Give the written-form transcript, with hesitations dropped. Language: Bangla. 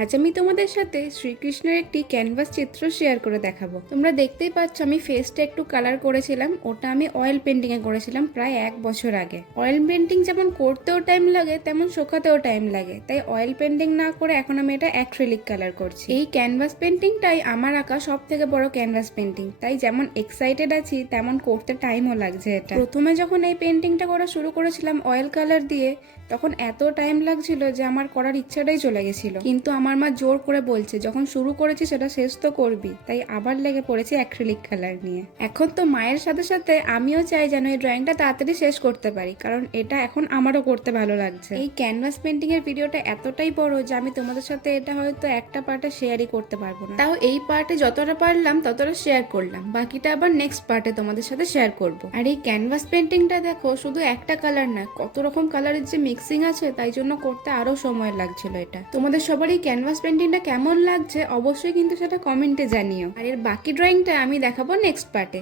আজ আমি তোমাদের সাথে শ্রীকৃষ্ণের একটি ক্যানভাস চিত্র শেয়ার করে দেখাবো। তোমরা দেখতেই পাচ্ছ আমি ফেসটা একটু কালার করেছিলাম, ওটা আমি অয়েল পেন্টিং এ করেছিলাম প্রায় 1 বছর আগে। অয়েল পেন্টিং যেমন করতেও টাইম লাগে তেমন শোকাতেও টাইম লাগে, তাই অয়েল পেন্টিং না করে এখন আমি এটা অ্যাক্রিলিক কালার করছি। এই ক্যানভাস পেন্টিংটাই আমার আঁকা সব থেকে বড় ক্যানভাস পেন্টিং, তাই যেমন এক্সাইটেড আছি তেমন করতে টাইমও লাগছে। এটা প্রথমে যখন এই পেন্টিংটা করা শুরু করেছিলাম অয়েল কালার দিয়ে, তখন এত টাইম লাগছিল যে আমার করার ইচ্ছাটাই চলে গেছিল, কিন্তু আমার মা জোর করে বলছে যখন শুরু করেছি সেটা শেষ তো করবি, তাই আবার লেগে পড়েছি অ্যাক্রিলিক কালার নিয়ে। এখন তো মায়ের সাথে সাথে আমিও চাই যেন এই ড্রয়িংটা তাড়াতাড়ি শেষ করতে পারি, কারণ এটা এখন আমারও করতে ভালো লাগছে। এই ক্যানভাস পেন্টিং এর ভিডিওটা এতটাই বড় যে আমি তোমাদের সাথে এটা হয়তো একটা পার্টে শেয়ারই করতে পারবো না, তাও এই পার্টে যতটা পারলাম ততটা শেয়ার করলাম, বাকিটা আবার নেক্সট পার্টে তোমাদের সাথে শেয়ার করব। আর এই ক্যানভাস পেন্টিংটা দেখো শুধু একটা কালার না, কত রকম কালারের যে মিক্সিং আছে, তাই জন্য করতে আরো সময় লাগছিল। এটা তোমাদের সবারই ক্যানভাস পেন্টিংটা কেমন লাগছে অবশ্যই কিন্তু সেটা কমেন্টে জানিও, আর এর বাকি ড্রয়িংটা আমি দেখাবো নেক্সট পার্টে।